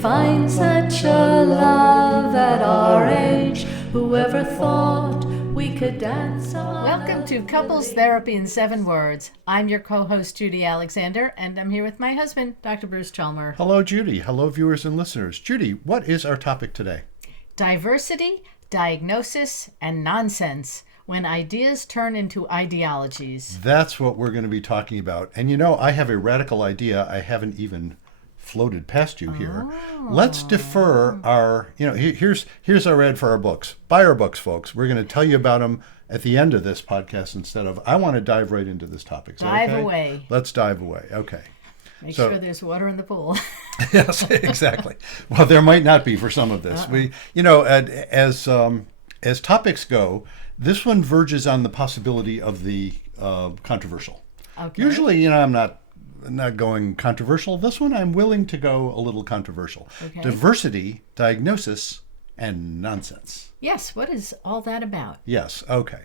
find such a love at our age. Whoever thought we could dance on Welcome to Couples Therapy in 7 Words. I'm your co-host, Judy Alexander, and I'm here with my husband, Dr. Bruce Chalmer. Hello, Judy. Hello, viewers and listeners. Judy, what is our topic today? Diversity, diagnosis, and nonsense when ideas turn into ideologies. That's what we're going to be talking about. And you know, I have a radical idea I haven't even floated past you here. Let's defer our, here's our ad for our books. Buy our books, folks. We're going to tell you about them at the end of this podcast instead of, I want to dive right into this topic. Dive away. Let's dive away. Okay. Make sure there's water in the pool. Yes, exactly. Well, there might not be for some of this. As topics go, this one verges on the possibility of the controversial. Okay. Usually, I'm not going controversial. This one, I'm willing to go a little controversial. Okay. Diversity, diagnosis, and nonsense. Yes, what is all that about? Yes, okay.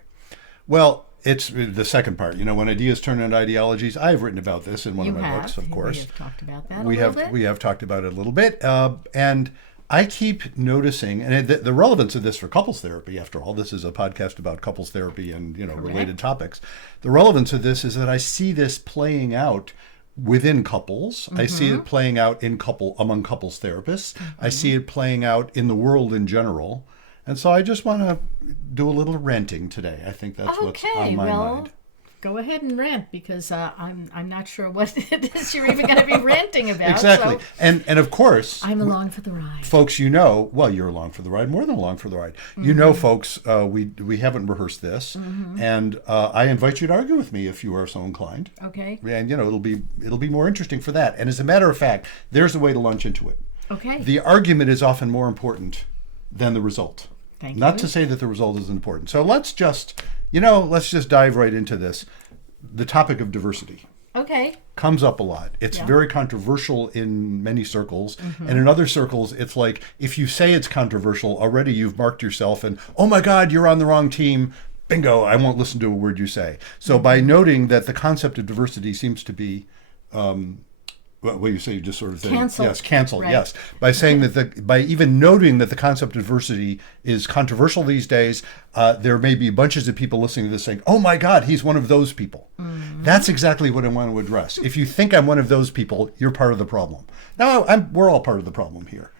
Well, it's the second part. When ideas turn into ideologies, I've written about this in one of my books, of course. We have talked about that We have talked about it a little bit. And I keep noticing, and the relevance of this for couples therapy, after all, this is a podcast about couples therapy and, related topics. The relevance of this is that I see this playing out within couples. I see it playing out among couples therapists. I see it playing out in the world in general. And so I just want to do a little ranting today. I think that's what's on my mind. Go ahead and rant, because I'm not sure what it is you're even going to be ranting about. Exactly. So and of course, I'm along for the ride. Folks, you're along for the ride, more than along for the ride. Folks, we haven't rehearsed this, and I invite you to argue with me if you are so inclined. Okay. And it'll be more interesting for that. And as a matter of fact, there's a way to launch into it. Okay. The argument is often more important than the result. Thank you. Not to say that the result isn't important. So let's just dive right into this. The topic of diversity. Okay. Comes up a lot. It's very controversial in many circles. And in other circles, it's like, if you say it's controversial, already you've marked yourself and, oh my God, you're on the wrong team. Bingo, I won't listen to a word you say. So by noting that the concept of diversity seems to be, you say, you just sort of think, canceled. Yes, canceled, Right. yes. By saying by even noting that the concept of diversity is controversial these days, there may be bunches of people listening to this saying, oh my God, he's one of those people. That's exactly what I want to address. If you think I'm one of those people, you're part of the problem. No, we're all part of the problem here.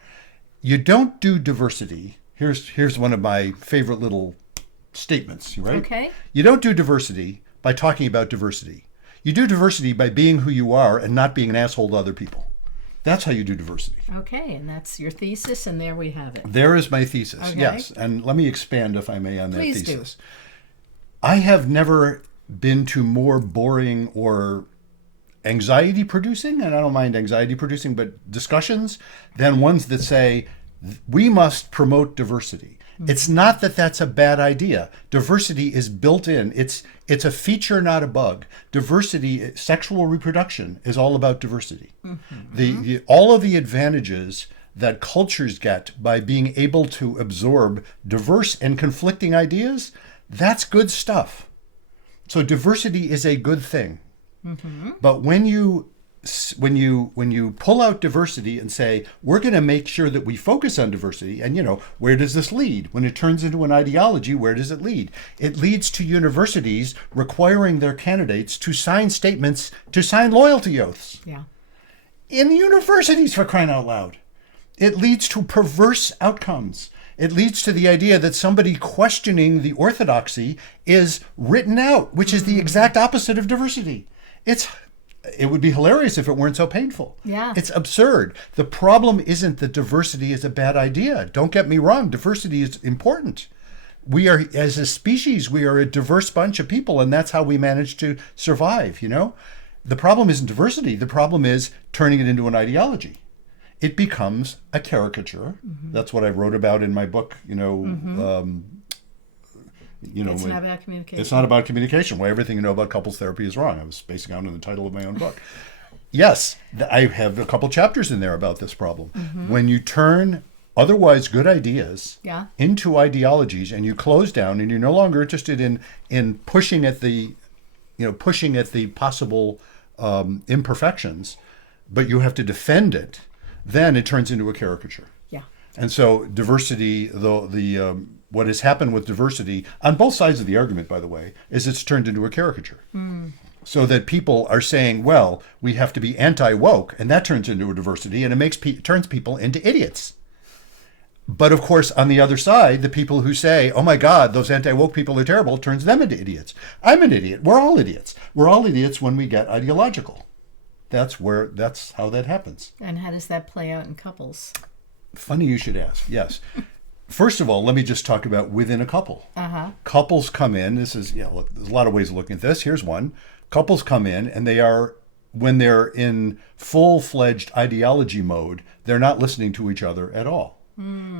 You don't do diversity. Here's one of my favorite little statements, right? Okay. You don't do diversity by talking about diversity. You do diversity by being who you are and not being an asshole to other people. That's how you do diversity. Okay, and that's your thesis, and there we have it. There is my thesis, Okay. yes. And let me expand, if I may, on that Please thesis. I have never been to more boring or anxiety-producing, and I don't mind anxiety-producing, but discussions than ones that say, we must promote diversity. It's not that that's a bad idea. Diversity is built in. It's a feature, not a bug. Diversity, sexual reproduction, is all about diversity. All of the advantages that cultures get by being able to absorb diverse and conflicting ideas, that's good stuff. So diversity is a good thing. But when you pull out diversity and say, we're going to make sure that we focus on diversity, and where does this lead? When it turns into an ideology, where does it lead? It leads to universities requiring their candidates to sign loyalty oaths. Yeah. In universities, for crying out loud. It leads to perverse outcomes. It leads to the idea that somebody questioning the orthodoxy is written out, which is the exact opposite of diversity. It would be hilarious if it weren't so painful. Yeah. It's absurd. The problem isn't that diversity is a bad idea. Don't get me wrong. Diversity is important. We are, as a species, we are a diverse bunch of people, and that's how we manage to survive, The problem isn't diversity. The problem is turning it into an ideology. It becomes a caricature. That's what I wrote about in my book, It's not about communication. It's not about communication. Why everything you know about couples therapy is wrong. I was spacing out on the title of my own book. Yes, I have a couple chapters in there about this problem. When you turn otherwise good ideas into ideologies and you close down and you're no longer interested in pushing at the possible imperfections, but you have to defend it, then it turns into a caricature. Yeah. And so diversity, what has happened with diversity on both sides of the argument, by the way, is it's turned into a caricature. So that people are saying, well, we have to be anti-woke, and that turns into a diversity, and it turns people into idiots. But of course, on the other side, the people who say, oh my God, those anti-woke people are terrible, turns them into idiots. I'm an idiot. We're all idiots. We're all idiots when we get ideological. That's how that happens. And how does that play out in couples? Funny you should ask. Yes. First of all, let me just talk about within a couple. Couples come in. This is, look, there's a lot of ways of looking at this. Here's one. Couples come in and when they're in full-fledged ideology mode, they're not listening to each other at all.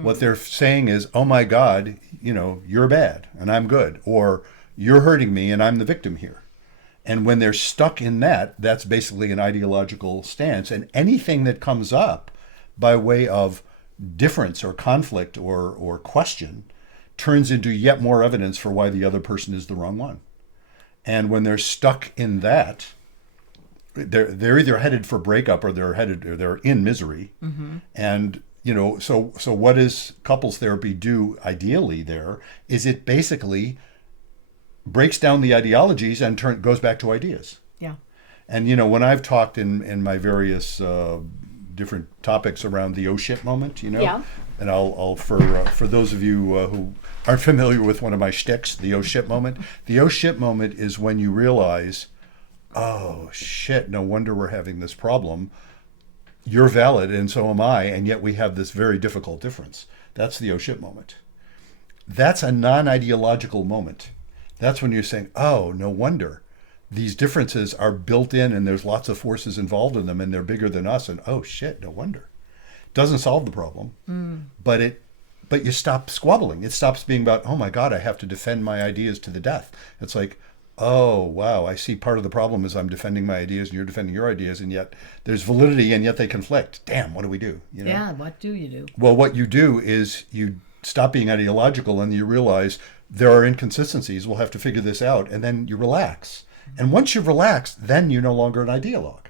What they're saying is, oh my God, you're bad and I'm good, or you're hurting me and I'm the victim here. And when they're stuck in that, that's basically an ideological stance. And anything that comes up by way of difference or conflict or question turns into yet more evidence for why the other person is the wrong one. And when they're stuck in that, they're either headed for breakup or they're in misery. And so what does couples therapy do ideally there is it basically breaks down the ideologies and goes back to ideas. Yeah. And when I've talked in my various different topics around the oh shit moment, Yeah. and I'll for those of you who aren't familiar with one of my shticks, the oh shit moment. The oh shit moment is when you realize, oh shit, no wonder we're having this problem. You're valid and so am I, and yet we have this very difficult difference. That's the oh shit moment. That's a non-ideological moment. That's when you're saying, oh, no wonder. These differences are built in and there's lots of forces involved in them and they're bigger than us, and oh shit, no wonder. Doesn't solve the problem, but you stop squabbling. It stops being about, oh my God, I have to defend my ideas to the death. It's like, oh, wow, I see part of the problem is I'm defending my ideas and you're defending your ideas, and yet there's validity and yet they conflict. Damn, what do we do? Yeah, what do you do? Well, what you do is you stop being ideological and you realize there are inconsistencies. We'll have to figure this out. And then you relax. And once you've relaxed, then you're no longer an ideologue.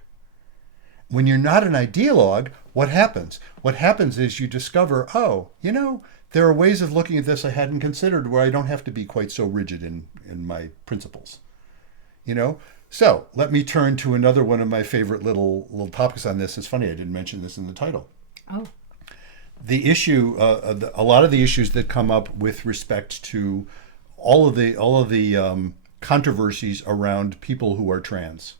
When you're not an ideologue, what happens? What happens is you discover, oh, there are ways of looking at this I hadn't considered where I don't have to be quite so rigid in my principles. So let me turn to another one of my favorite little topics on this. It's funny, I didn't mention this in the title. Oh. The issue, a lot of the issues that come up with respect to all of the controversies around people who are trans.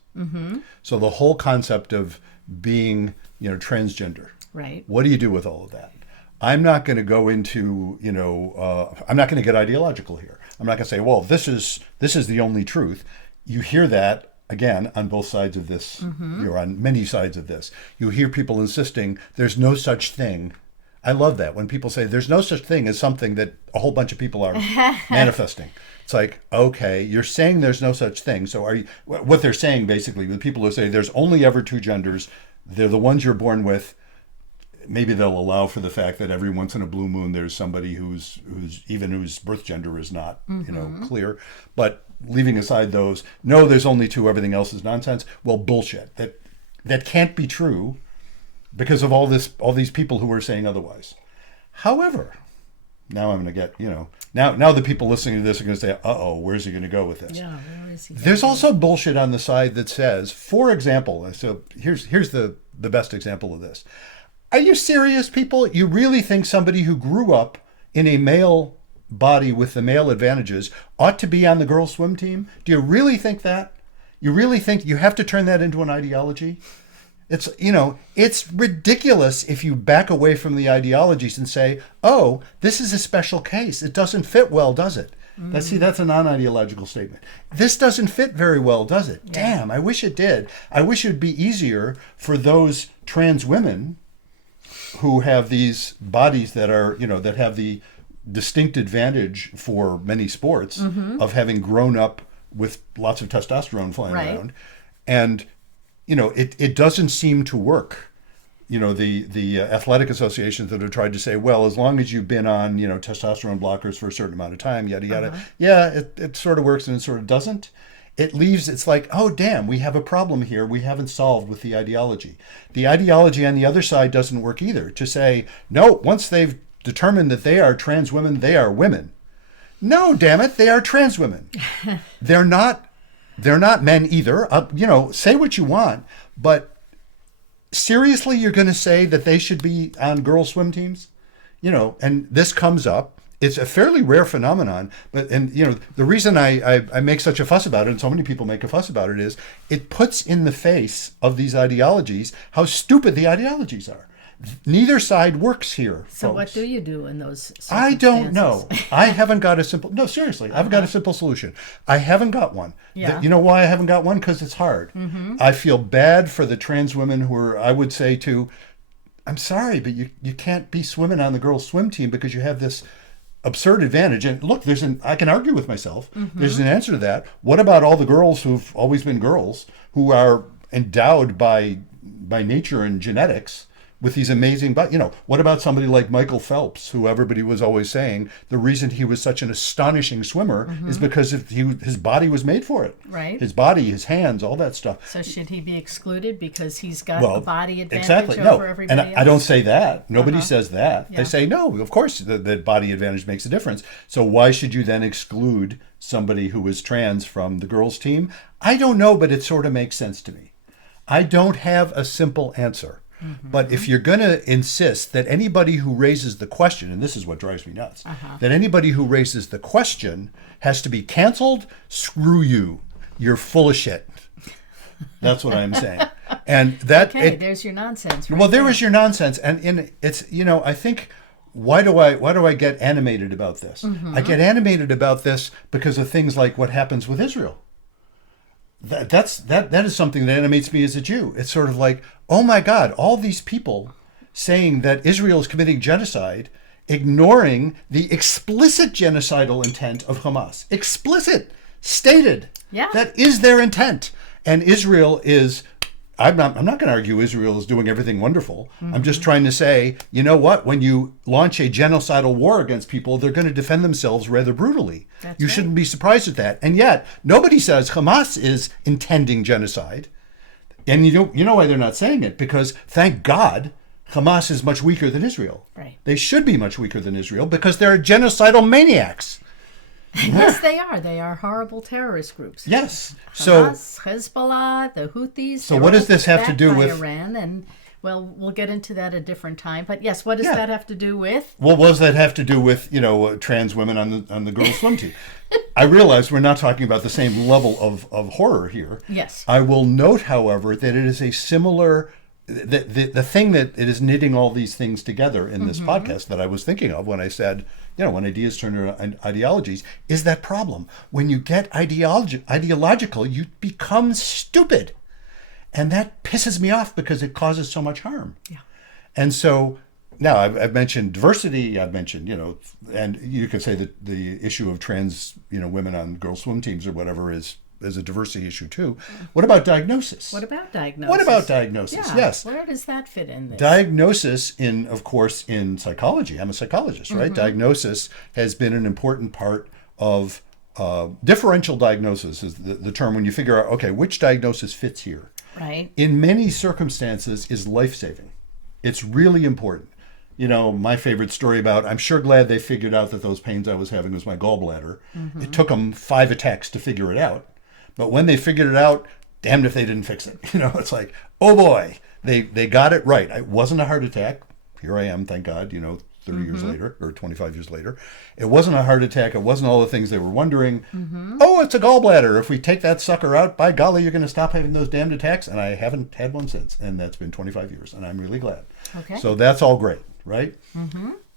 So the whole concept of being, transgender. Right. What do you do with all of that? I'm not going to go into, I'm not going to get ideological here. I'm not going to say, well, this is the only truth. You hear that, again, on both sides of this, or on many sides of this. You hear people insisting there's no such thing. I love that when people say there's no such thing as something that a whole bunch of people are manifesting. It's like, okay, you're saying there's no such thing. So what they're saying basically, the people who say there's only ever two genders, they're the ones you're born with. Maybe they'll allow for the fact that every once in a blue moon there's somebody whose birth gender is not clear. But leaving aside those, no, there's only two, everything else is nonsense. Well, bullshit. That can't be true because of all these people who are saying otherwise. However, now I'm going to get, now the people listening to this are going to say, uh-oh, where's he going to go with this? Yeah, where is he? There's also bullshit on the side that says, for example, so here's the best example of this. Are you serious, people? You really think somebody who grew up in a male body with the male advantages ought to be on the girls' swim team? Do you really think that? You really think you have to turn that into an ideology? It's ridiculous if you back away from the ideologies and say, oh, this is a special case. It doesn't fit well, does it? That's a non-ideological statement. This doesn't fit very well, does it? Yeah. Damn, I wish it did. I wish it would be easier for those trans women who have these bodies that are, that have the distinct advantage for many sports of having grown up with lots of testosterone flying around. And, it doesn't seem to work. The athletic associations that have tried to say, well, as long as you've been on, testosterone blockers for a certain amount of time, yada, yada. Yeah, it sort of works and it sort of doesn't. it's like, oh, damn, we have a problem here we haven't solved with the ideology. The ideology on the other side doesn't work either. To say, no, once they've determined that they are trans women, they are women. No, damn it, they are trans women. They're not men either. Say what you want, but seriously, you're going to say that they should be on girls' swim teams? And this comes up. It's a fairly rare phenomenon, but the reason I make such a fuss about it, and so many people make a fuss about it, is it puts in the face of these ideologies how stupid the ideologies are. Neither side works here. So folks. what do you do in those circumstances? I don't know. I haven't got a simple. No, seriously, I haven't got a simple solution. I haven't got one. Yeah. You know why I haven't got one? Because it's hard. I feel bad for the trans women who are, I would say to, I'm sorry, but you can't be swimming on the girls' swim team because you have this absurd advantage. And look, I can argue with myself. There's an answer to that. What about all the girls who've always been girls, who are endowed by nature and genetics with these amazing, what about somebody like Michael Phelps, who everybody was always saying the reason he was such an astonishing swimmer is because his body was made for it. Right. His body, his hands, all that stuff. So should he be excluded because he's got a body advantage exactly. over No. everybody And else? I don't say that. Nobody says that. Yeah. They say, no, of course, that body advantage makes a difference. So why should you then exclude somebody who is trans from the girls' team? I don't know, but it sort of makes sense to me. I don't have a simple answer. But if you're going to insist that anybody who raises the question, and this is what drives me nuts, that anybody who raises the question has to be canceled, screw you. You're full of shit. That's what I'm saying. And that there's your nonsense. Well, there is your nonsense, and it's I think why do I get animated about this? I get animated about this because of things like what happens with Israel. That is something that animates me as a Jew. It's sort of like, oh my God, all these people saying that Israel is committing genocide, ignoring the explicit genocidal intent of Hamas. Explicit, stated. Yeah. That is their intent. And Israel is, I'm not going to argue Israel is doing everything wonderful. I'm just trying to say, you know what? When you launch a genocidal war against people, they're going to defend themselves rather brutally. You shouldn't be surprised at that. And yet, nobody says Hamas is intending genocide. And you know why they're not saying it? Because, thank God, Hamas is much weaker than Israel. Right. They should be much weaker than Israel because they're genocidal maniacs. Yes, they are. They are horrible terrorist groups. Yes. Hamas, Hezbollah, the Houthis. So what does this have to do with Iran? And well, we'll get into that a different time. But yes, what does that have to do with? What does that have to do with trans women on the girls' swim team? I realize we're not talking about the same level of horror here. Yes. I will note, however, that it is a similar. The thing that it is knitting all these things together in this podcast that I was thinking of when I said, when ideas turn into ideologies, is that problem. When you get ideological, you become stupid. And that pisses me off because it causes so much harm. Yeah. And so now I've mentioned diversity. I've mentioned, and you could say that the issue of trans, women on girls' swim teams or whatever is a diversity issue too. What about diagnosis? What about diagnosis? What about diagnosis? Yeah. Yes. Where does that fit in this? Diagnosis of course, in psychology. I'm a psychologist, right? Diagnosis has been an important part of differential diagnosis is the term when you figure out, okay, which diagnosis fits here. Right. In many circumstances is life-saving. It's really important. My favorite story about, I'm sure glad they figured out that those pains I was having was my gallbladder. It took them 5 attacks to figure it out. But when they figured it out, damned if they didn't fix it. It's like, oh boy, they got it right. It wasn't a heart attack. Here I am, thank God, 30 years later or 25 years later. It wasn't a heart attack. It wasn't all the things they were wondering. Oh, it's a gallbladder. If we take that sucker out, by golly, you're going to stop having those damned attacks. And I haven't had one since. And that's been 25 years. And I'm really glad. Okay. So that's all great, right?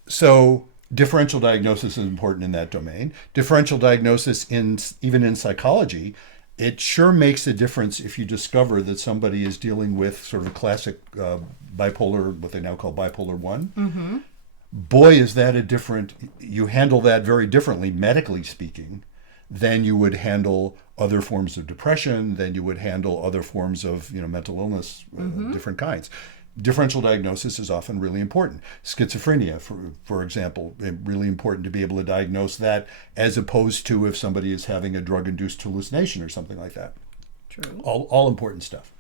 So differential diagnosis is important in that domain. Differential diagnosis even in psychology, it sure makes a difference if you discover that somebody is dealing with sort of a classic bipolar, what they now call bipolar 1. Boy, is that you handle that very differently, medically speaking, than you would handle other forms of depression, than you would handle other forms of mental illness, different kinds. differential diagnosis is often really important. Schizophrenia, for example, really important to be able to diagnose that, as opposed to if somebody is having a drug-induced hallucination or something like that. True. All important stuff.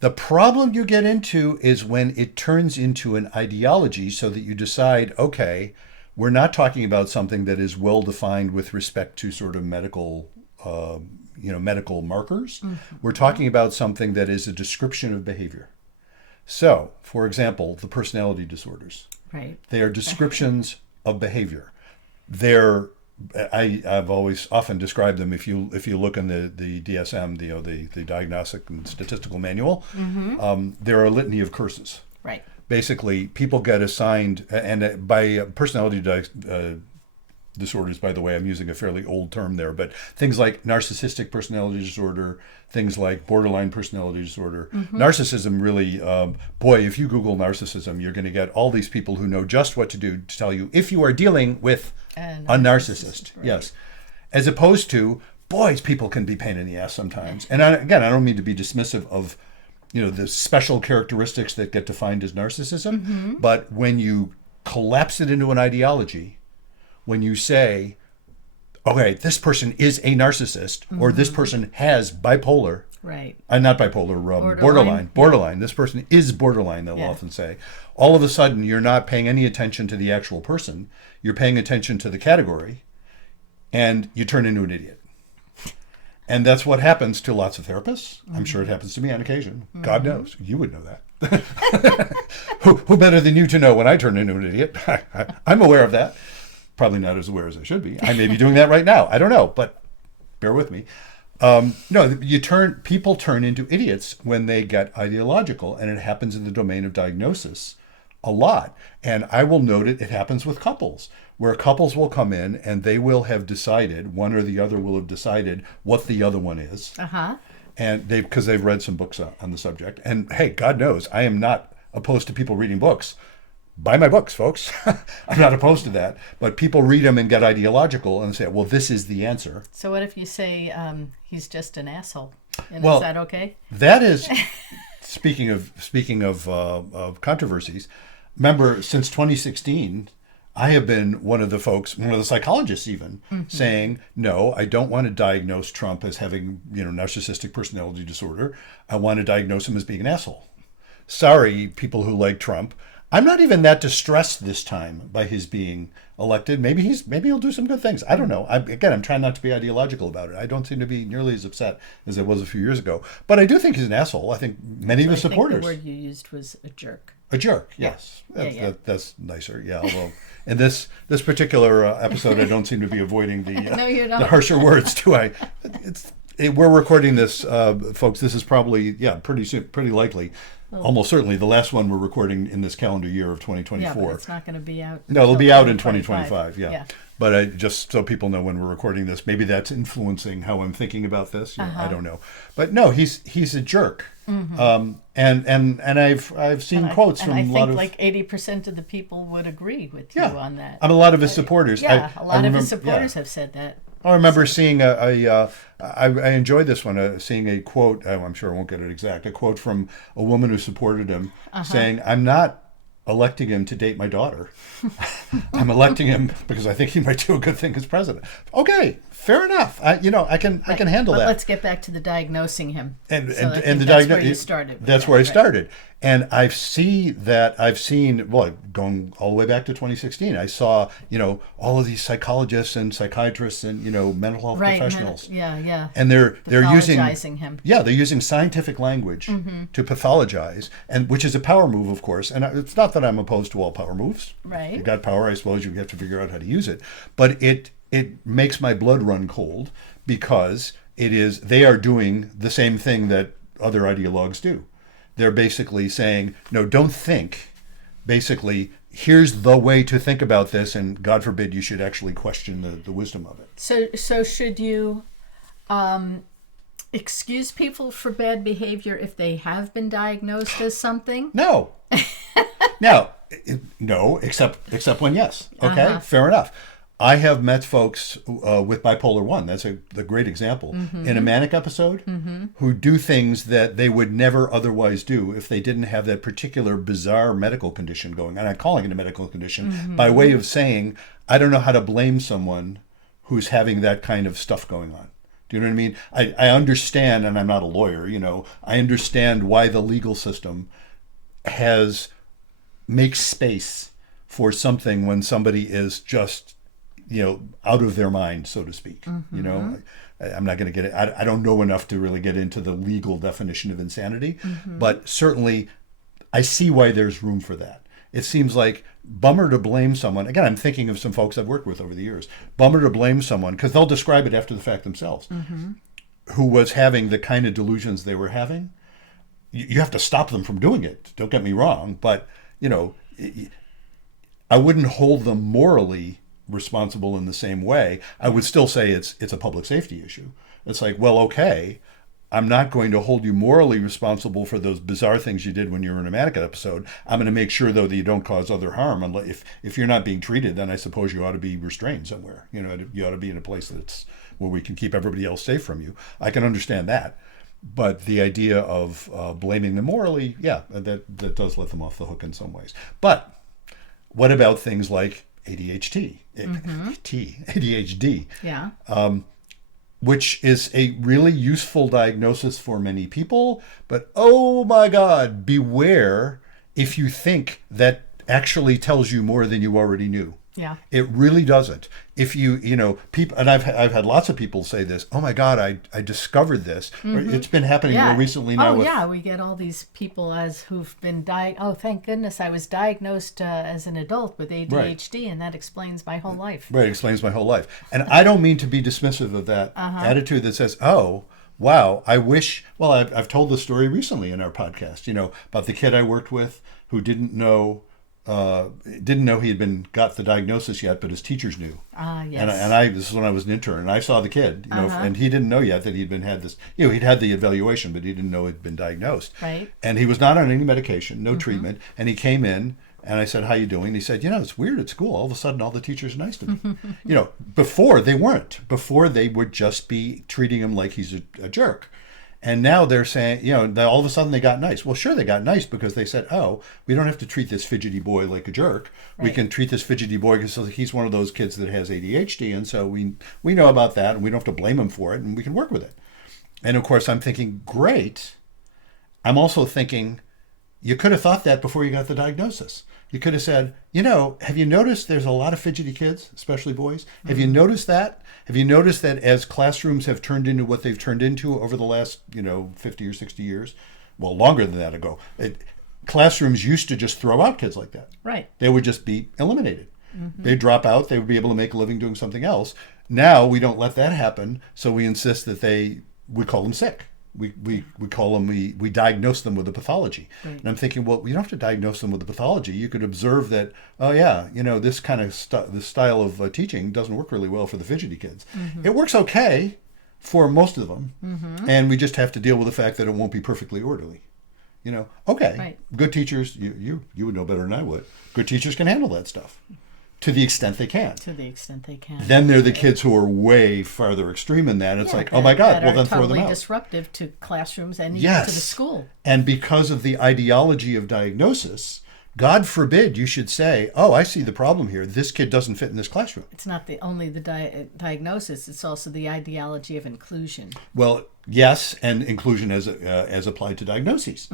The problem you get into is when it turns into an ideology, so that you decide, okay, we're not talking about something that is well defined with respect to sort of medical medical markers. Mm-hmm. We're talking about something that is a description of behavior. So, for example, the personality disorders. Right. They are descriptions of behavior. I've always often described them, if you look in the DSM, the Diagnostic and Statistical Manual, there are a litany of curses. Right. Basically, people get assigned, and by personality disorders, by the way, I'm using a fairly old term there, but things like narcissistic personality disorder, things like borderline personality disorder. Narcissism really, if you Google narcissism, you're going to get all these people who know just what to do to tell you if you are dealing with a narcissist. Right. Yes. As opposed to, people can be pain in the ass sometimes. And I don't mean to be dismissive of, the special characteristics that get defined as narcissism, but when you collapse it into an ideology, when you say, okay, this person is a narcissist, or this person has bipolar, right? Not bipolar, borderline. This person is borderline, they'll often say. All of a sudden, you're not paying any attention to the actual person. You're paying attention to the category, and you turn into an idiot. And that's what happens to lots of therapists. I'm sure it happens to me on occasion. God knows. You would know that. Who better than you to know when I turn into an idiot? I'm aware of that. Probably not as aware as I should be. I may be doing that right now. I don't know, but bear with me. People turn into idiots when they get ideological, and it happens in the domain of diagnosis a lot. And I will note it happens with couples, where couples will come in and they will have decided, one or the other will have decided what the other one is. And because they've read some books on the subject. And hey, God knows, I am not opposed to people reading books. Buy my books, folks. I'm not opposed to that. But people read them and get ideological and say, well, this is the answer. So what if you say he's just an asshole? And is that okay? That is, speaking of controversies, remember, since 2016, I have been one of the psychologists even, saying, no, I don't want to diagnose Trump as having, narcissistic personality disorder. I want to diagnose him as being an asshole. Sorry, people who like Trump. I'm not even that distressed this time by his being elected. Maybe he'll do some good things. I don't know. I'm trying not to be ideological about it. I don't seem to be nearly as upset as I was a few years ago. But I do think he's an asshole. I think many of his supporters. The word you used was a jerk. A jerk, yes. That's nicer. Yeah. Although in this particular episode, I don't seem to be avoiding the no, you don't. The harsher words, do I? We're recording this, folks. This is probably pretty likely. Almost certainly the last one we're recording in this calendar year of 2024. Yeah, but it's not going to be out. No, it'll be out in 2025. Yeah. But just so people know when we're recording this, maybe that's influencing how I'm thinking about this. I don't know. But no, he's a jerk. And I've seen quotes from a lot of. I think like 80% of the people would agree with you on that. A lot of his supporters. Yeah, a lot of his supporters have said that. I remember seeing I enjoyed this one, seeing a quote, I'm sure I won't get it exact, a quote from a woman who supported him saying, I'm not electing him to date my daughter. I'm electing him because I think he might do a good thing as president. Okay, fair enough. I can handle that. Let's get back to the diagnosing him. And the diagnosis. That's where you started. That's where I started. And I've seen, going all the way back to 2016, I saw, all of these psychologists and psychiatrists and, mental health professionals. And they're using him. Yeah, they're using scientific language to pathologize, and which is a power move, of course. And it's not that I'm opposed to all power moves. Right. You got power, I suppose you have to figure out how to use it. But it makes my blood run cold because they are doing the same thing that other ideologues do. They're basically saying, no, don't think. Basically, here's the way to think about this, and God forbid you should actually question the wisdom of it. So should you excuse people for bad behavior if they have been diagnosed as something? No. No, except when yes. Okay, fair enough. I have met folks with bipolar 1, that's the great example, in a manic episode, who do things that they would never otherwise do if they didn't have that particular bizarre medical condition going. And I'm calling it a medical condition by way of saying, I don't know how to blame someone who's having that kind of stuff going on. Do you know what I mean? I understand, and I'm not a lawyer, I understand why the legal system makes space for something when somebody is just out of their mind, so to speak. I'm not going to get it. I don't know enough to really get into the legal definition of insanity, but certainly I see why there's room for that. It seems like bummer to blame someone. Again, I'm thinking of some folks I've worked with over the years. Bummer to blame someone, because they'll describe it after the fact themselves, who was having the kind of delusions they were having. You have to stop them from doing it. Don't get me wrong, but I wouldn't hold them morally responsible in the same way. I would still say it's a public safety issue. It's like, well, okay, I'm not going to hold you morally responsible for those bizarre things you did when you were in a manic episode. I'm going to make sure, though, that you don't cause other harm. If you're not being treated, then I suppose you ought to be restrained somewhere. You ought to be in a place that's where we can keep everybody else safe from you. I can understand that. But the idea of blaming them morally, that does let them off the hook in some ways. But what about things like ADHD? ADHD. Yeah. Which is a really useful diagnosis for many people. But oh my God, beware if you think that actually tells you more than you already knew. Yeah. It really doesn't. If people, and I've had lots of people say this, oh my God, I discovered this. It's been happening more recently now. We get all these people who've been thank goodness I was diagnosed as an adult with ADHD, and that explains my whole life. Right, explains my whole life. And I don't mean to be dismissive of that attitude that says, oh, wow, I wish, well, I've told the story recently in our podcast, about the kid I worked with who didn't know he had got the diagnosis yet, but his teachers knew. Yes. And this is when I was an intern, and I saw the kid, and he didn't know yet that he'd had this, he'd had the evaluation, but he didn't know he'd been diagnosed. Right. And he was not on any medication, no treatment, and he came in, and I said, how you doing? And he said, it's weird at school. All of a sudden, all the teachers are nice to me. Before they weren't. Before they would just be treating him like he's a jerk. And now they're saying, all of a sudden they got nice. Well, sure, they got nice because they said, oh, we don't have to treat this fidgety boy like a jerk. Right. We can treat this fidgety boy because he's one of those kids that has ADHD. And so we know about that, and we don't have to blame him for it, and we can work with it. And of course, I'm thinking, great. I'm also thinking, you could have thought that before you got the diagnosis. You could have said, have you noticed there's a lot of fidgety kids, especially boys? Have you noticed that? Have you noticed that as classrooms have turned into what they've turned into over the last, 50 or 60 years? Well, longer than that ago. Classrooms used to just throw out kids like that. Right. They would just be eliminated. They'd drop out. They would be able to make a living doing something else. Now we don't let that happen, so we insist that we call them sick. We call them, we diagnose them with a pathology. Right. And I'm thinking, well, you don't have to diagnose them with a pathology. You could observe that, this kind of this style of teaching doesn't work really well for the fidgety kids. It works okay for most of them, and we just have to deal with the fact that it won't be perfectly orderly. Okay, right. Good teachers, you would know better than I would. Good teachers can handle that stuff. To the extent they can. Then they're the kids who are way farther extreme in that. It's oh my God, well then throw them out. Totally disruptive to classrooms and even to the school. And because of the ideology of diagnosis, God forbid you should say, oh, I see the problem here. This kid doesn't fit in this classroom. It's not only the diagnosis, it's also the ideology of inclusion. Well, yes, and inclusion as applied to diagnoses.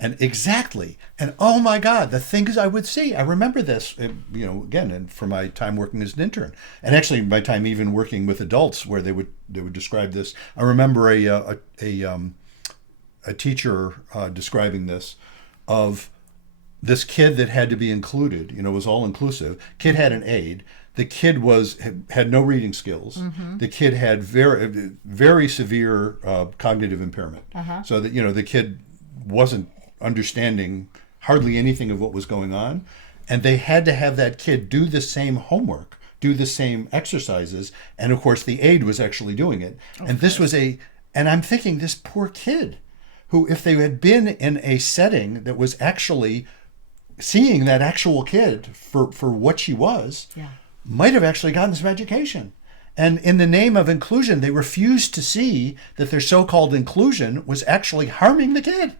And exactly. And oh my God, the things I would see. I remember this, again, and from my time working as an intern. And actually my time even working with adults where they would describe this. I remember a teacher describing this of this kid that had to be included, was all inclusive. Kid had an aide. The kid had no reading skills. The kid had very, very severe cognitive impairment. So that, the kid wasn't understanding hardly anything of what was going on. And they had to have that kid do the same homework, do the same exercises. And of course, the aide was actually doing it. Okay. And this was and I'm thinking, this poor kid who, if they had been in a setting that was actually seeing that actual kid for what she was, might have actually gotten some education. And in the name of inclusion, they refused to see that their so-called inclusion was actually harming the kid.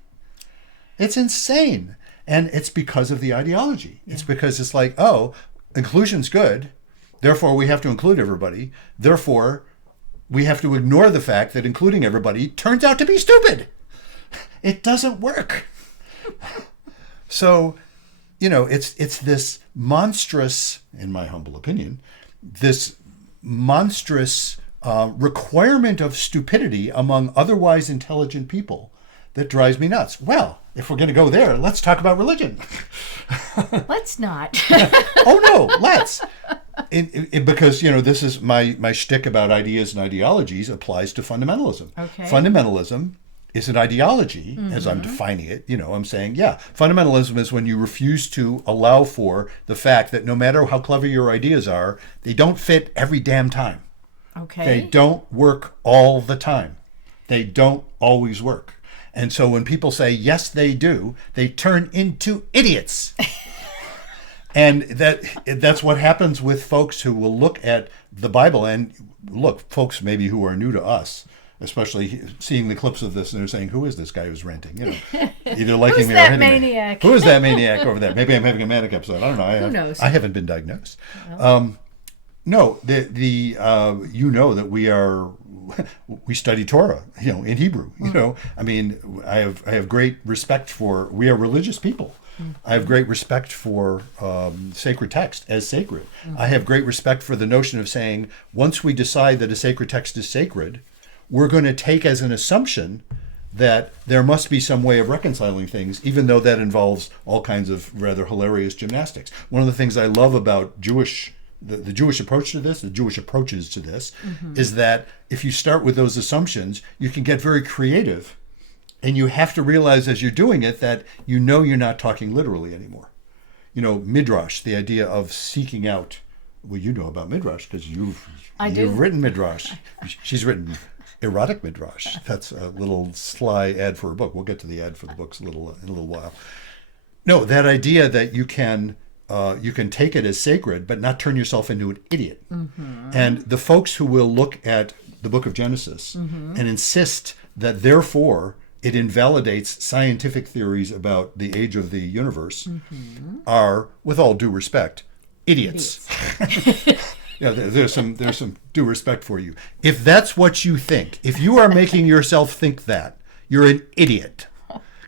It's insane. And it's because of the ideology. Yeah. It's because it's like, oh, inclusion's good, therefore we have to include everybody. Therefore, we have to ignore the fact that including everybody turns out to be stupid. It doesn't work. So, it's this monstrous, in my humble opinion, this monstrous requirement of stupidity among otherwise intelligent people that drives me nuts. Well, if we're going to go there, let's talk about religion. Let's not. Oh, no, let's. Because, this is my shtick about ideas and ideologies applies to fundamentalism. Okay. Fundamentalism is an ideology, as I'm defining it. I'm saying, fundamentalism is when you refuse to allow for the fact that no matter how clever your ideas are, they don't fit every damn time. Okay. They don't work all the time. They don't always work. And so when people say, yes, they do, they turn into idiots. And that's what happens with folks who will look at the Bible. And look, folks maybe who are new to us, especially seeing the clips of this, and they're saying, who is this guy who's ranting? Either liking me or hating maniac? Me. Who is that maniac over there? Maybe I'm having a manic episode. I don't know. Who knows? I haven't been diagnosed. No. No, that we study Torah, in Hebrew. I mean, I have great respect for. We are religious people. I have great respect for sacred text as sacred. I have great respect for the notion of saying once we decide that a sacred text is sacred, we're going to take as an assumption that there must be some way of reconciling things, even though that involves all kinds of rather hilarious gymnastics. One of the things I love about the Jewish approach to this, the Jewish approaches to this, is that if you start with those assumptions, you can get very creative, and you have to realize as you're doing it that you're not talking literally anymore. Midrash, the idea of seeking out. Well, you know about Midrash because you've written Midrash. She's written erotic Midrash. That's a little sly ad for a book. We'll get to the ad for the books in a little while. No, that idea that you can take it as sacred, but not turn yourself into an idiot. And the folks who will look at the book of Genesis and insist that therefore it invalidates scientific theories about the age of the universe are, with all due respect, idiots. There's some due respect for you. If that's what you think, if you are making yourself think that, you're an idiot.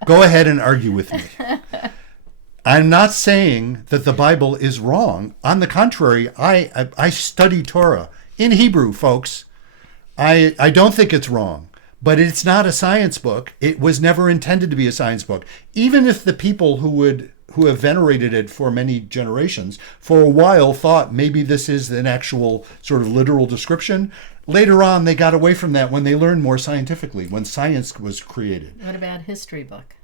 Go ahead and argue with me. I'm not saying that the Bible is wrong. On the contrary, I study Torah in Hebrew, folks. I don't think it's wrong, but it's not a science book. It was never intended to be a science book. Even if the people who have venerated it for many generations for a while thought maybe this is an actual sort of literal description, later on they got away from that when they learned more scientifically, when science was created. What about a history book?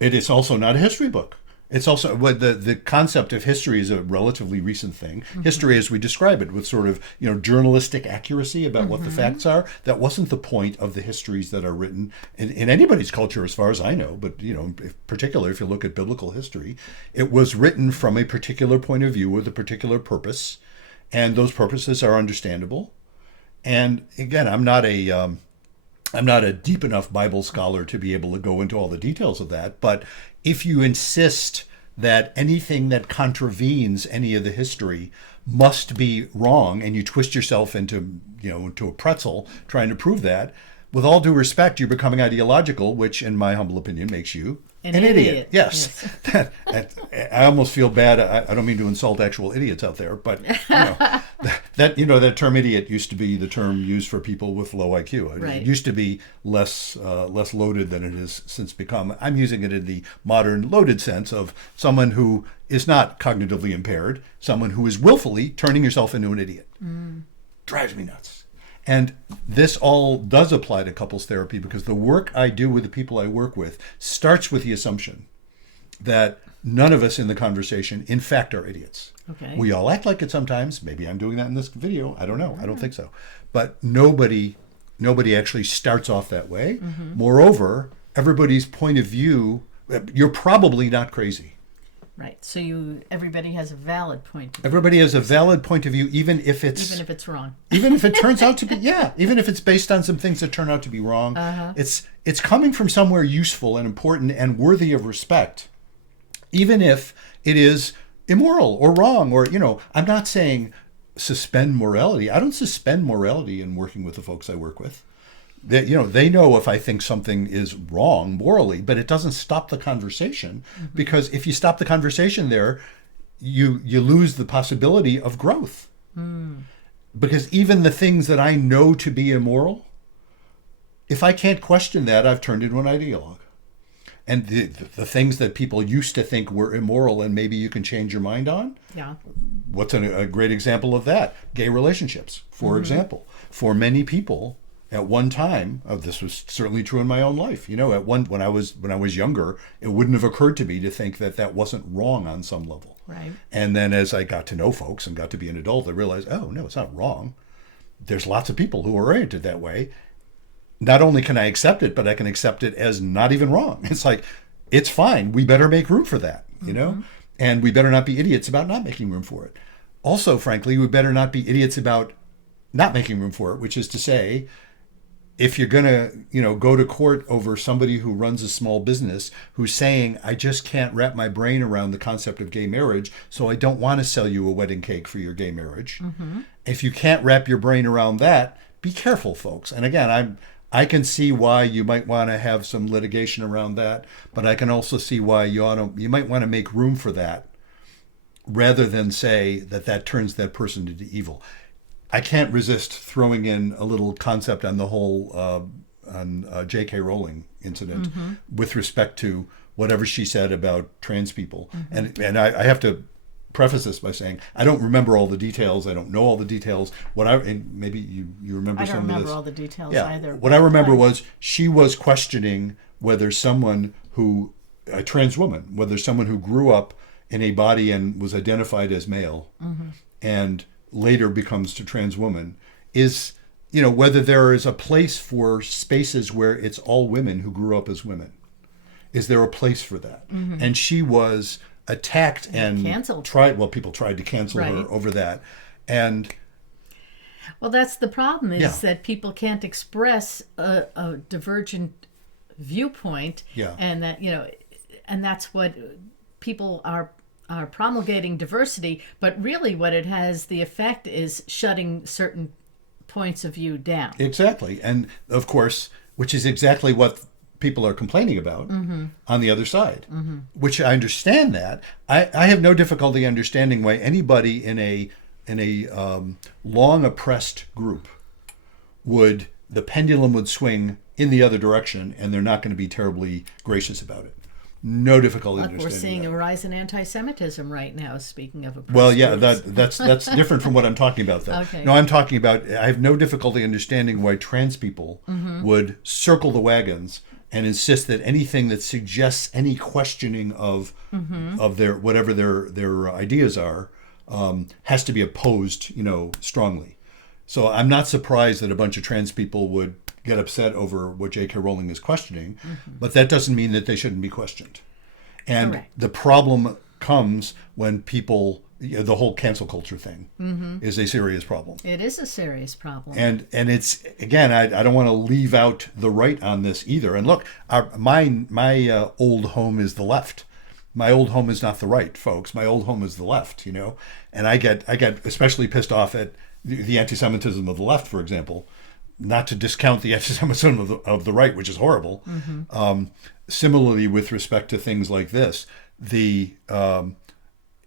It is also not a history book. It's also the concept of history is a relatively recent thing. History, as we describe it, with sort of journalistic accuracy about what the facts are. That wasn't the point of the histories that are written in anybody's culture, as far as I know. But particularly if you look at biblical history, it was written from a particular point of view with a particular purpose, and those purposes are understandable. And again, I'm not a deep enough Bible scholar to be able to go into all the details of that, but if you insist that anything that contravenes any of the history must be wrong, and you twist yourself into a pretzel trying to prove that, with all due respect, you're becoming ideological, which, in my humble opinion, makes you an idiot. Yes. I almost feel bad. I don't mean to insult actual idiots out there, but that term idiot used to be the term used for people with low IQ. Right. It used to be less loaded than it has since become. I'm using it in the modern loaded sense of someone who is not cognitively impaired, someone who is willfully turning yourself into an idiot. Drives me nuts. And this all does apply to couples therapy because the work I do with the people I work with starts with the assumption that none of us in the conversation, in fact, are idiots. Okay. We all act like it sometimes. Maybe I'm doing that in this video. I don't know. I don't think so. But nobody actually starts off that way. Moreover, everybody's point of view, you're probably not crazy. Right. So everybody has a valid point of view, Everybody has a valid point of view, even if it's wrong. even if it turns out to be, even if it's based on some things that turn out to be wrong. It's coming from somewhere useful and important and worthy of respect, even if it is immoral or wrong. Or, I'm not saying suspend morality. I don't suspend morality in working with the folks I work with. They know if I think something is wrong morally, but it doesn't stop the conversation, because if you stop the conversation there, you lose the possibility of growth. Because even the things that I know to be immoral, if I can't question that, I've turned into an ideologue. And the things that people used to think were immoral and maybe you can change your mind on. Yeah. What's a great example of that? Gay relationships, for example. For many people, at one time, this was certainly true in my own life. When I was younger, it wouldn't have occurred to me to think that wasn't wrong on some level. Right. And then as I got to know folks and got to be an adult, I realized, oh no, it's not wrong. There's lots of people who are oriented that way. Not only can I accept it, but I can accept it as not even wrong. It's like, it's fine. We better make room for that, and we better not be idiots about not making room for it. Also, frankly, we better not be idiots about not making room for it, which is to say, if you're going to, go to court over somebody who runs a small business who's saying, I just can't wrap my brain around the concept of gay marriage, so I don't want to sell you a wedding cake for your gay marriage. If you can't wrap your brain around that, be careful, folks. And again, I can see why you might want to have some litigation around that, but I can also see why you might want to make room for that, rather than say that turns that person into evil. I can't resist throwing in a little concept on the whole J.K. Rowling incident with respect to whatever she said about trans people. And I have to preface this by saying I don't remember all the details. I don't know all the details. And maybe you remember some of this. I don't remember all the details either. What I remember was she was questioning whether a trans woman, whether someone who grew up in a body and was identified as male and later becomes a trans woman, is, whether there is a place for spaces where it's all women who grew up as women. Is there a place for that? And she was attacked and canceled. People tried to cancel her over that. And well, that's the problem, is that people can't express a divergent viewpoint, and that, and that's what people are promulgating diversity, but really what it has the effect is shutting certain points of view down. Exactly. And of course, which is exactly what people are complaining about on the other side, which I understand that. I have no difficulty understanding why anybody in a long oppressed group the pendulum would swing in the other direction, and they're not going to be terribly gracious about it. No difficulty Look, understanding we're seeing that. a rise in anti-Semitism right now, speaking of oppressed Well, yeah, groups. that's different from what I'm talking about, though. Okay. No, I'm talking about, I have no difficulty understanding why trans people would circle the wagons and insist that anything that suggests any questioning of their whatever their ideas are has to be opposed, strongly. So I'm not surprised that a bunch of trans people would get upset over what J.K. Rowling is questioning, but that doesn't mean that they shouldn't be questioned. And Correct. the problem comes when people, the whole cancel culture thing is a serious problem. It is a serious problem. And it's, again, I don't want to leave out the right on this either. And look, my old home is the left. My old home is not the right, folks. My old home is the left, And I get especially pissed off at the anti-Semitism of the left, for example, not to discount the anti-Semitism of the right, which is horrible. Similarly, with respect to things like this,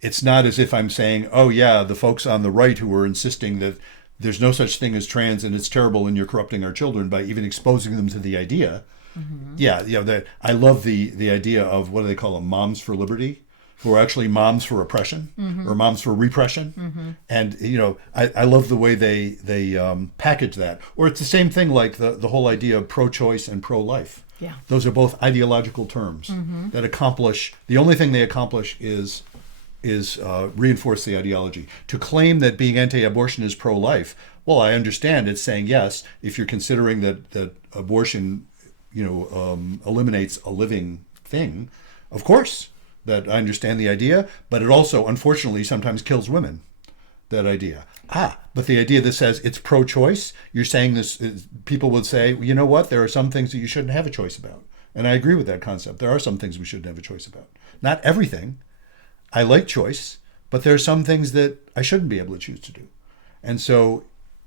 it's not as if I'm saying, oh yeah, the folks on the right who are insisting that there's no such thing as trans and it's terrible and you're corrupting our children by even exposing them to the idea. I love the idea of, what do they call them, moms for liberty, who are actually moms for oppression or moms for repression. And, I love the way they package that. Or it's the same thing like the whole idea of pro-choice and pro-life. Yeah. Those are both ideological terms that accomplish, the only thing they accomplish is reinforce the ideology. To claim that being anti-abortion is pro-life, well, I understand it's saying, yes, if you're considering that abortion, eliminates a living thing, of course, that I understand the idea, but it also, unfortunately, sometimes kills women, that idea. But the idea that says it's pro-choice, you're saying this, people would say, you know what, there are some things that you shouldn't have a choice about. And I agree with that concept. There are some things we shouldn't have a choice about. Not everything. I like choice, but there are some things that I shouldn't be able to choose to do. And so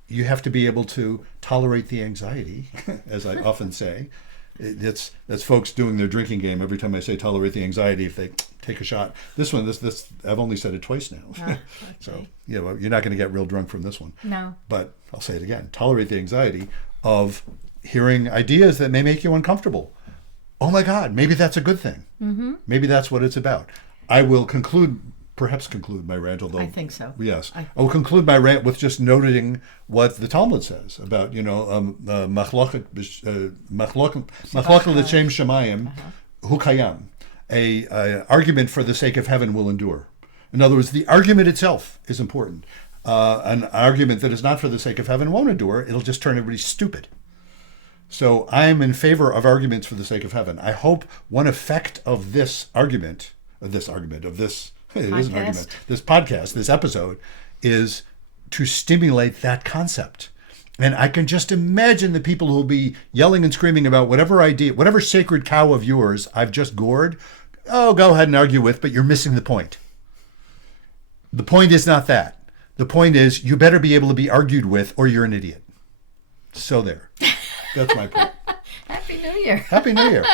you have to be able to tolerate the anxiety, as I often say. That's folks doing their drinking game. Every time I say tolerate the anxiety, if they take a shot. This one, this I've only said it twice now. Okay. So yeah, well, you're not going to get real drunk from this one. No. But I'll say it again. Tolerate the anxiety of hearing ideas that may make you uncomfortable. Oh my God, maybe that's a good thing. Mm-hmm. Maybe that's what it's about. I will perhaps conclude my rant, although I think so. Yes, I will conclude my rant with just noting what the Talmud says about machlokes l'shem shamayim hu kayam, a argument for the sake of heaven will endure. In other words, the argument itself is important. An argument that is not for the sake of heaven won't endure. It'll just turn everybody stupid. So I'm in favor of arguments for the sake of heaven. I hope one effect of this argument, this podcast, this episode, is to stimulate that concept. And I can just imagine the people who will be yelling and screaming about whatever idea, whatever sacred cow of yours I've just gored, oh, go ahead and argue with, but you're missing the point. The point is not that. The point is you better be able to be argued with or you're an idiot. So there. That's my point. Happy New Year. Happy New Year.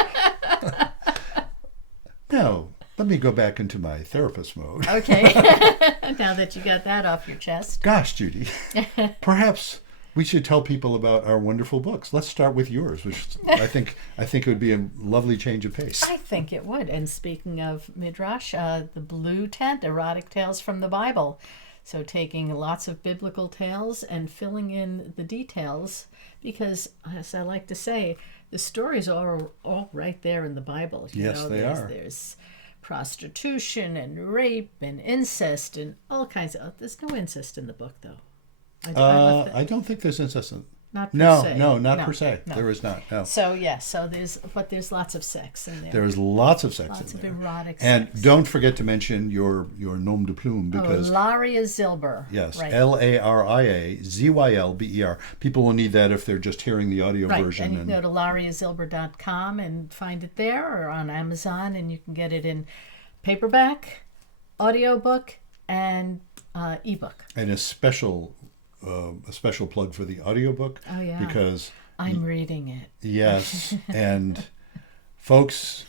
Now, let me go back into my therapist mode. Okay. Now that you got that off your chest. Gosh, Judy. Perhaps we should tell people about our wonderful books. Let's start with yours, which I think it would be a lovely change of pace. I think it would. And speaking of Midrash, the Blue Tent, Erotic Tales from the Bible. So taking lots of biblical tales and filling in the details, because, as I like to say, the stories are all right there in the Bible. Yes, they are. There's prostitution and rape and incest and all kinds of... There's no incest in the book, though. I don't think there's incest in... Not per se. Not per se. No. There is not. No. So there's lots of sex in there. There is lots of sex Lots in of there. erotic and sex. don't forget to mention your nom de plume, because Laria Zilber. yes, Right. LARIAZYLBER. People will need that if they're just hearing the audio Right, version. and you can go to lariazilber.com and find it there, or on Amazon, and you can get it in paperback, audiobook, and ebook. And a special plug for the audiobook. Oh, yeah. Because I'm reading it. yes, and folks,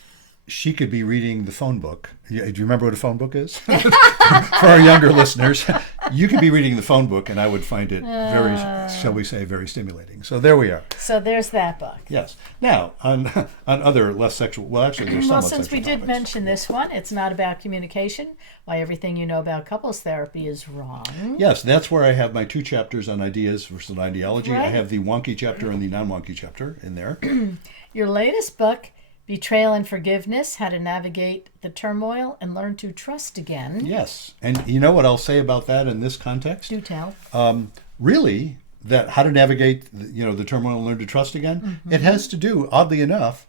she could be reading the phone book. Do you remember what a phone book is? For our younger listeners, you could be reading the phone book, and I would find it very, shall we say, very stimulating. So there we are. So there's that book. Yes. Now, on other less sexual, well, actually, there's some Well, less since sexual we did topics. mention this one, it's not about communication. Why everything you know about couples therapy is wrong. Yes, that's where I have my 2 chapters on ideas versus ideology. I Right. have the wonky chapter and the non-wonky chapter in there. Your latest book, Betrayal and Forgiveness, How to Navigate the Turmoil and Learn to Trust Again. Yes. And you know what I'll say about that in this context? Do tell. Really, that how to navigate the turmoil and learn to trust again, Mm-hmm. it has to do, oddly enough,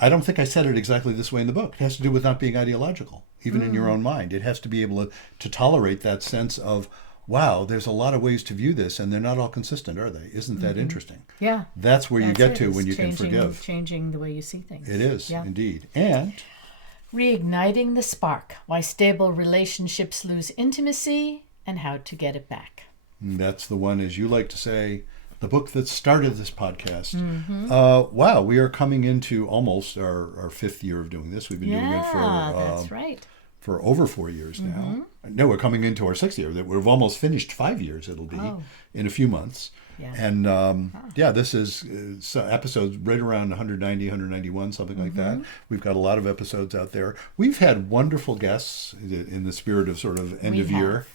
I don't think I said it exactly this way in the book. It has to do with not being ideological, even in your own mind. It has to be able to tolerate that sense of, wow, there's a lot of ways to view this, and they're not all consistent, are they? Isn't that interesting? Yeah. That's where you That's get it. to It's when you can changing- forgive. Changing the way you see things. It is, Yeah. indeed. And Reigniting the Spark, Why Stable Relationships Lose Intimacy and How to Get It Back. that's the one, as you like to say, the book that started this podcast. Mm-hmm. Wow, we are coming into almost our 5th year of doing this. We've been doing it for that's right. for over 4 years now. No, we're coming into our 6th year. We've almost finished 5 years. It'll be in a few months. Yeah. And this is episodes right around 190, 191, something like that. We've got a lot of episodes out there. We've had wonderful guests in the spirit of sort of end of year.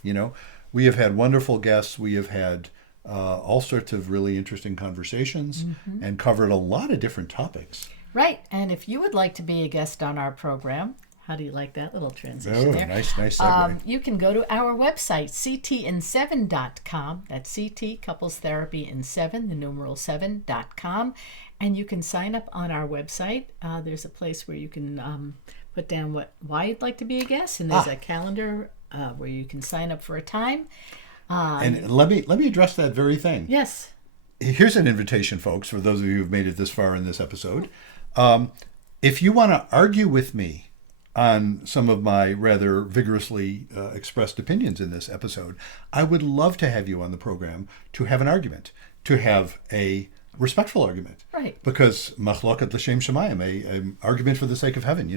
We have had wonderful guests. We have had all sorts of really interesting conversations and covered a lot of different topics. Right. And if you would like to be a guest on our program, how do you like that little transition there? Nice segue. You can go to our website, ctin7.com. That's CT, Couples Therapy in 7, the numeral 7.com. And you can sign up on our website. There's a place where you can put down why you'd like to be a guest, and there's a calendar where you can sign up for a time. And let me address that very thing. Yes. Here's an invitation, folks, for those of you who've made it this far in this episode. If you want to argue with me on some of my rather vigorously expressed opinions in this episode, I would love to have you on the program to have an argument, to have a respectful argument. Right. Because machloket l'shem shamayim, an argument for the sake of heaven.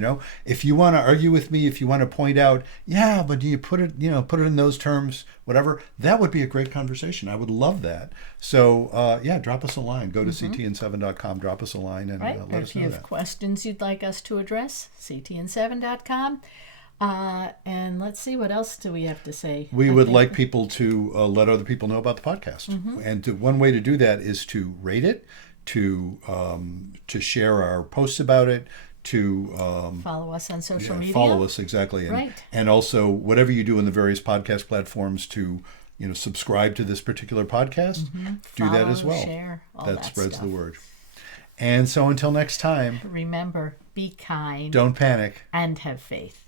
If you want to argue with me, if you want to point out, yeah, but do you put it in those terms, whatever, that would be a great conversation. I would love that. So drop us a line. Go to ctn7.com, drop us a line, and let us know that. If you have questions you'd like us to address, ctn7.com. And let's see, what else do we have to say? We would like people to let other people know about the podcast. And one way to do that is to rate it, to share our posts about it, to follow us on social media. Follow us, exactly. And also, whatever you do in the various podcast platforms to subscribe to this particular podcast, do that as well. Share, that spreads stuff. The word. And so until next time, remember, be kind. Don't panic. And have faith.